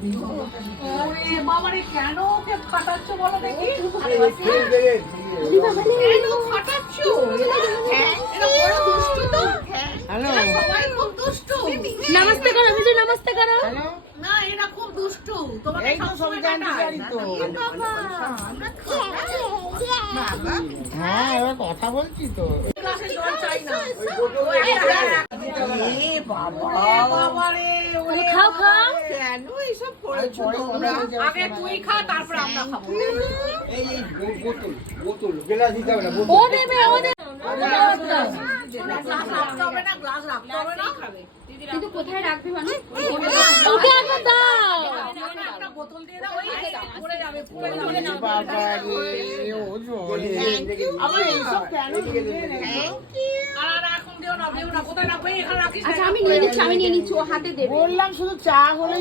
ওরে বাবারে, কেন ওকে ফাটাচ্ছ বলো দেখি? কেন ফাটাচ্ছ? এরা বড় দুষ্টু তো। এরা সবাই খুব দুষ্টু। নমস্তে করো মিঠু, নমস্তে করো। না, এরা খুব দুষ্টু। তোমাকে এই তো সব সব জানতে পারি তো। হ্যাঁ, এবার কথা বলছি তো। গ্লাসে জল চাই না। এ বাবা, বাবারে, ওরে খাও খাও। কেন এইসব করেছো তোমরা? আগে তুই খা, তারপর আমরা খাবো। এই বোতল গ্লাস দিতে হবে না, বোতল। ও দেবে, ও দেবে। গ্লাস রাখতে হবে না, গ্লাস রাখতে হবে না। কিন্তু কোথায় রাখবি মানে? ওকে আগে দাও। একটা বোতল দিয়ে দাও, ওই পড়ে যাবে, পড়ে যাবে। এ বাবা রে, ও জোরে। আবার এইসব কেন দিলে রে? আর এখন দিও না, কোথায় রাখবে? এখানে রাখিস। আচ্ছা আমি নিয়ে নিচ্ছি, ও হাতে দেবে। বললাম শুধু চা হলেই